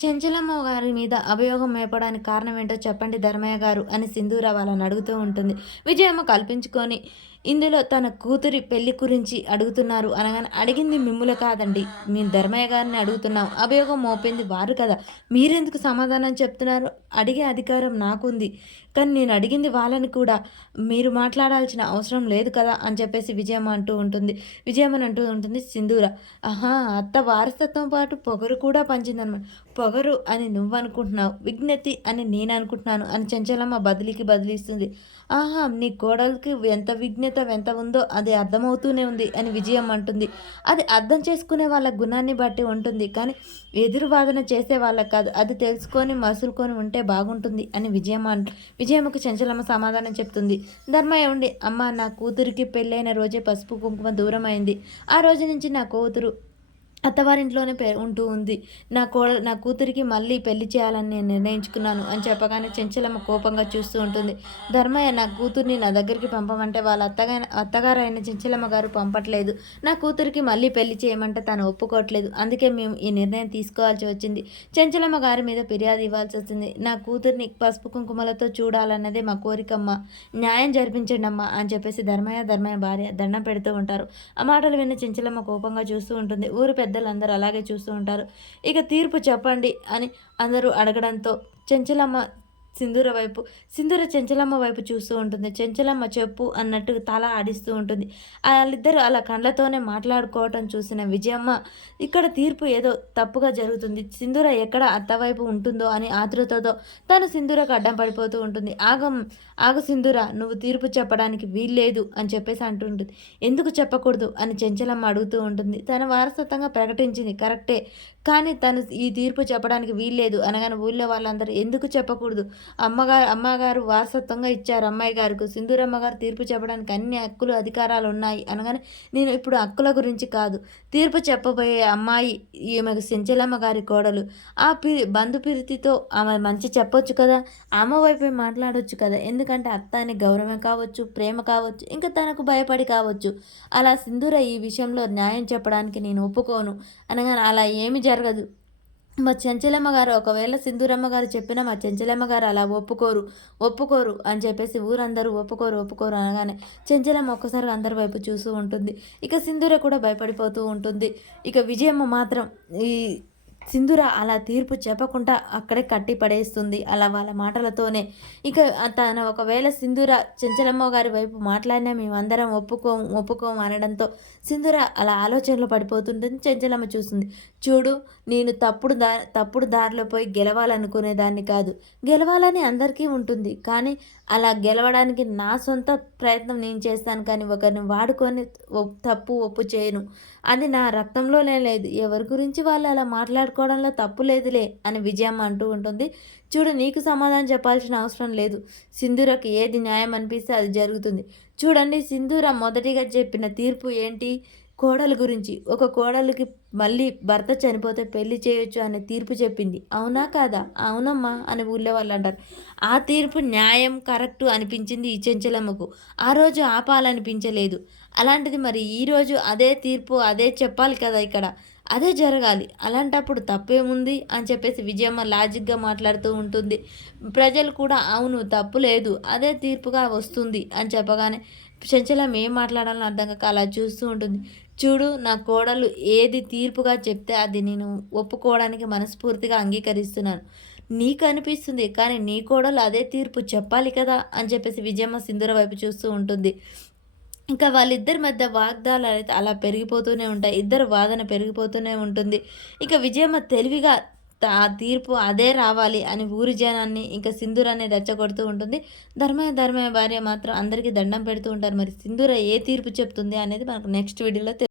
చెంచలమ్మ గారి మీద అభియోగం మోపడానికి కారణం ఏంటో చెప్పండి ధర్మయ్య గారు అని సింధూర వాళ్ళని అడుగుతూ ఉంటుంది. విజయమ్మ కల్పించుకొని ఇందులో తన కూతురి పెళ్లి గురించి అడుగుతున్నారు అనగానే, అడిగింది మిమ్ముల కాదండి, మేము ధర్మయ్య గారిని అడుగుతున్నాం. అభియోగం మోపింది వారు కదా, మీరెందుకు సమాధానం చెప్తున్నారు? అడిగే అధికారం నాకుంది, కానీ నేను అడిగింది వాళ్ళని కూడా. మీరు మాట్లాడాల్సిన అవసరం లేదు కదా అని చెప్పేసి విజయమ్మని అంటూ ఉంటుంది సింధూర. ఆహా, అత్త వారసత్వం పాటు పొగరు కూడా పంచిందనమాట. పొగరు అని నువ్వనుకుంటున్నావు, విజ్ఞతి అని నేను అనుకుంటున్నాను అని చెంచలమ్మ బదిలిస్తుంది. ఆహా, నీ కోడలికి ఎంత విజ్ఞత ఎంత ఉందో అది అర్థమవుతూనే ఉంది అని విజయం అంటుంది. అది అర్థం చేసుకునే వాళ్ళ గుణాన్ని బట్టి ఉంటుంది, కానీ ఎదురు వాదన చేసే వాళ్ళకి కాదు. అది తెలుసుకొని మసులుకొని ఉంటే బాగుంటుంది అని విజయమ్మకు చెంచలమ్మ సమాధానం చెప్తుంది. ధర్మయ్య ఉండి, అమ్మ, నా కూతురికి పెళ్ళైన రోజే పసుపు కుంకుమ దూరం అయింది. ఆ రోజు నుంచి నా కూతురు అత్తవారింట్లోనే ఉంటూ ఉంది. నా కూతురికి మళ్ళీ పెళ్లి చేయాలని నేను నిర్ణయించుకున్నాను అని చెప్పగానే చెంచలమ్మ కోపంగా చూస్తూ ఉంటుంది. ధర్మయ్య నా కూతుర్ని నా దగ్గరికి పంపమంటే వాళ్ళ అత్తగారు అయిన చెంచలమ్మ గారు పంపట్లేదు. నా కూతురికి మళ్ళీ పెళ్లి చేయమంటే తను ఒప్పుకోవట్లేదు. అందుకే మేము ఈ నిర్ణయం తీసుకోవాల్సి వచ్చింది. చెంచలమ్మ గారి మీద ఫిర్యాదు ఇవ్వాల్సి వచ్చింది. నా కూతుర్ని పసుపు కుంకుమలతో చూడాలన్నదే మా కోరికమ్మ, న్యాయం జరిపించండి అమ్మ అని చెప్పేసి ధర్మయ్య భార్య దండం పెడుతూ ఉంటారు. ఆ మాటలు విన్న చెంచలమ్మ కోపంగా చూస్తూ ఉంటుంది. ఊరు పెద్దలందరూ అలాగే చూస్తూ ఉంటారు. ఇక తీర్పు చెప్పండి అని అందరూ అడగడంతో సింధూర చెంచలమ్మ వైపు చూస్తూ ఉంటుంది. చెంచలమ్మ చెప్పు అన్నట్టు తల ఆడిస్తూ ఉంటుంది. వాళ్ళిద్దరూ అలా కండ్లతోనే మాట్లాడుకోవటం చూసిన విజయమ్మ, ఇక్కడ తీర్పు ఏదో తప్పుగా జరుగుతుంది, సింధూర ఎక్కడ అత్తవైపు ఉంటుందో అని ఆతృతతో తను సింధూరకు అడ్డం పడిపోతూ ఉంటుంది. ఆగు సింధూర, నువ్వు తీర్పు చెప్పడానికి వీల్లేదు అని చెప్పేసి అంటుంటుంది. ఎందుకు చెప్పకూడదు అని చెంచలమ్మ అడుగుతూ ఉంటుంది. తన వారసత్వంగా ప్రకటించింది కరెక్టే, కానీ తను ఈ తీర్పు చెప్పడానికి వీల్లేదు అనగానే ఊళ్ళో వాళ్ళందరూ ఎందుకు చెప్పకూడదు, అమ్మగారు వారసత్వంగా ఇచ్చారు అమ్మాయి గారికి, సింధూరమ్మ గారు తీర్పు చెప్పడానికి అన్ని హక్కులు అధికారాలు ఉన్నాయి అనగానే, నేను ఇప్పుడు హక్కుల గురించి కాదు, తీర్పు చెప్పబోయే అమ్మాయి ఈమెకు చెంచలమ్మ గారి కోడలు. ఆ బంధు ప్రీతితో ఆమె మంచి చెప్పొచ్చు కదా, ఆమె వైపే మాట్లాడొచ్చు కదా. ఎందుకంటే అత్త అని గౌరవం కావచ్చు, ప్రేమ కావచ్చు, ఇంకా తనకు భయపడి కావచ్చు. అలా సింధూర ఈ విషయంలో న్యాయం చెప్పడానికి నేను ఒప్పుకోను అనగానే, అలా ఏమి జరగదు. మా చెంచలమ్మ గారు, ఒకవేళ సింధూరమ్మ గారు చెప్పినా మా చెంచలమ్మ గారు అలా ఒప్పుకోరు అని చెప్పేసి ఊరందరూ ఒప్పుకోరు అనగానే చెంచలమ్మ ఒక్కసారిగా అందరి వైపు చూస్తూ ఉంటుంది. ఇక సింధూర కూడా భయపడిపోతూ ఉంటుంది. ఇక విజయమ్మ మాత్రం ఈ సింధూర అలా తీర్పు చెప్పకుండా అక్కడే కట్టి పడేస్తుంది అలా వాళ్ళ మాటలతోనే. ఇక తన ఒకవేళ సింధూర చెంచలమ్మ గారి వైపు మాట్లాడినా మేమందరం ఒప్పుకోము అనడంతో సింధూర అలా ఆలోచనలో పడిపోతుంటుంది. చెంచలమ్మ చూస్తుంది. చూడు, నేను తప్పుడు దారిలో పోయి గెలవాలనుకునేదాన్ని కాదు. గెలవాలని అందరికీ ఉంటుంది, కానీ అలా గెలవడానికి నా సొంత ప్రయత్నం నేను చేస్తాను, కానీ ఒకరిని వాడుకొని ఒప్పు చేయను. అది నా రక్తంలోనే లేదు. ఎవరి గురించి వాళ్ళు అలా మాట్లాడుకోవడంలో తప్పు లేదులే అని విజయమ్మ అంటూ ఉంటుంది. చూడు, నీకు సమాధానం చెప్పాల్సిన అవసరం లేదు. సింధూరకు ఏది న్యాయం అనిపిస్తే అది జరుగుతుంది. చూడండి, సింధూర మొదటిగా చెప్పిన తీర్పు ఏంటి? కోడలు గురించి. ఒక కోడలికి మళ్ళీ భర్త చనిపోతే పెళ్లి చేయొచ్చు అనే తీర్పు చెప్పింది. అవునా కాదా? అవునమ్మా అని ఊళ్ళో వాళ్ళు అంటారు. ఆ తీర్పు న్యాయం, కరెక్టు అనిపించింది ఈ చెంచలమ్మకు. ఆ రోజు ఆపాలనిపించలేదు. అలాంటిది మరి ఈరోజు అదే తీర్పు అదే చెప్పాలి కదా, ఇక్కడ అదే జరగాలి. అలాంటప్పుడు తప్పేముంది అని చెప్పేసి విజయమ్మ లాజిక్గా మాట్లాడుతూ ఉంటుంది. ప్రజలు కూడా అవును, తప్పు లేదు, అదే తీర్పుగా వస్తుంది అని చెప్పగానే చెంచలం ఏం మాట్లాడాలని అర్థం కాక అలా చూస్తూ ఉంటుంది. చూడు, నా కోడలు ఏది తీర్పుగా చెప్తే అది నేను ఒప్పుకోవడానికి మనస్ఫూర్తిగా అంగీకరిస్తున్నాను. నీకు అనిపిస్తుంది, కానీ నీ కోడలు అదే తీర్పు చెప్పాలి కదా అని చెప్పేసి విజయమ్మ సింధూర వైపు చూస్తూ ఉంటుంది. ఇంకా వాళ్ళిద్దరి మధ్య వాగ్దాలు అయితే అలా పెరిగిపోతూనే ఉంటాయి. ఇద్దరు వాదన పెరిగిపోతూనే ఉంటుంది. ఇక విజయమ్మ తెలివిగా ఆ తీర్పు అదే రావాలి అని ఊరి జనాన్ని ఇంకా సింధూరాన్ని రెచ్చగొడుతూ ఉంటుంది. ధర్మయ్య భార్య మాత్రం అందరికీ దండం పెడుతూ ఉంటారు. మరి సింధూర ఏ తీర్పు చెప్తుంది అనేది మనకు నెక్స్ట్ వీడియోలో